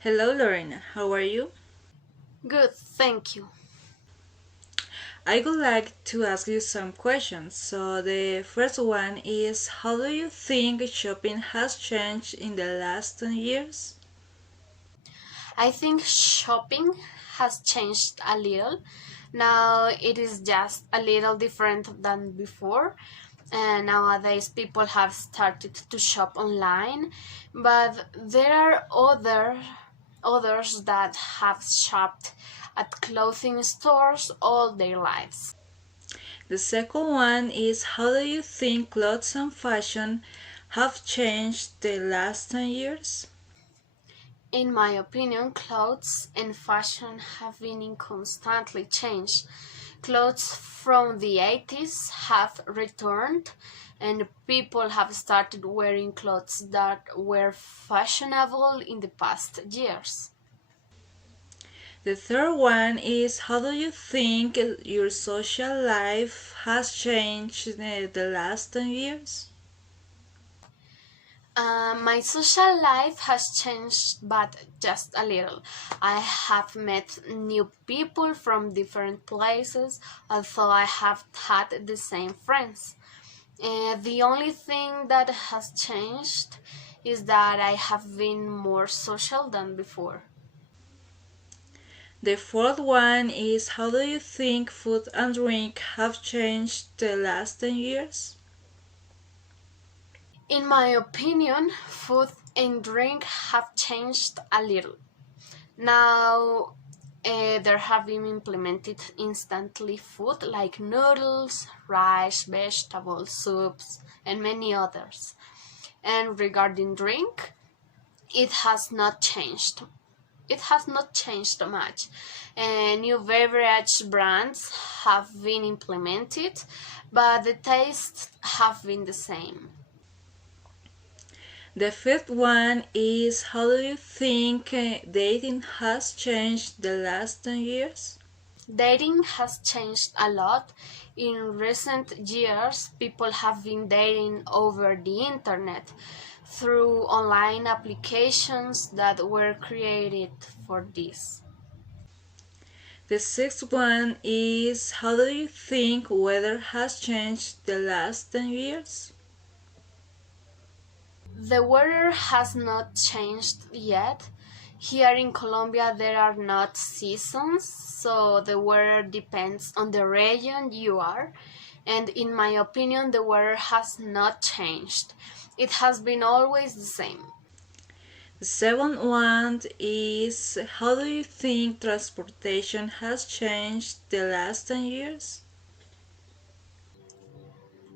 Hello, Lorena. How are you? Good, thank you. I would like to ask you some questions. So, the first one is how do you think shopping has changed in the last 10 years? I think shopping has changed a little. Now it is just a little different than before. And nowadays people have started to shop online, but there are others that have shopped at clothing stores all their lives. The second one is how do you think clothes and fashion have changed the last 10 years? In my opinion, clothes and fashion have been in constantly change. Clothes from the 80s have returned, and people have started wearing clothes that were fashionable in the past years. The third one is how do you think your social life has changed the last 10 years? My social life has changed, but just a little. I have met new people from different places, although I have had the same friends. The only thing that has changed is that I have been more social than before. The fourth one is how do you think food and drink have changed the last 10 years? In my opinion, food and drink have changed a little. Now, there have been implemented instantly food like noodles, rice, vegetables, soups, and many others. And regarding drink, it has not changed. It has not changed much. New beverage brands have been implemented, but the tastes have been the same. The fifth one is how do you think dating has changed the last 10 years? Dating has changed a lot. In recent years, people have been dating over the internet through online applications that were created for this. The sixth one is how do you think weather has changed the last 10 years? The weather has not changed yet. Here in Colombia, there are not seasons, so the weather depends on the region you are. And in my opinion, the weather has not changed. It has been always the same. The seventh one is how do you think transportation has changed the last 10 years?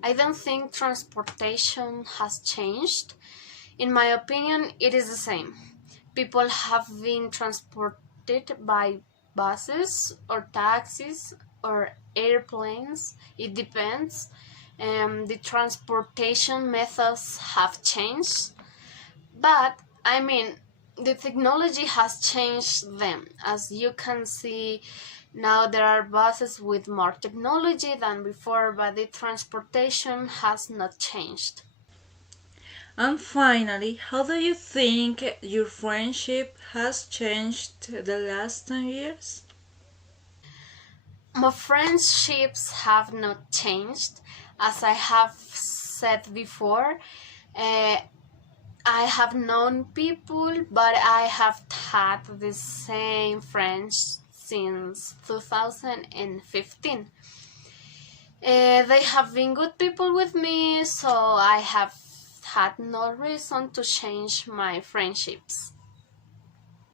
I don't think transportation has changed. In my opinion, it is the same. People have been transported by buses or taxis or airplanes. It depends. The transportation methods have changed, but I mean, the technology has changed them. As you can see, now there are buses with more technology than before, but the transportation has not changed. And finally, how do you think your friendship has changed the last 10 years? My friendships have not changed. As I have said before, uh, I have known people, but I have had the same friends since 2015. They have been good people with me, so I have had no reason to change my friendships.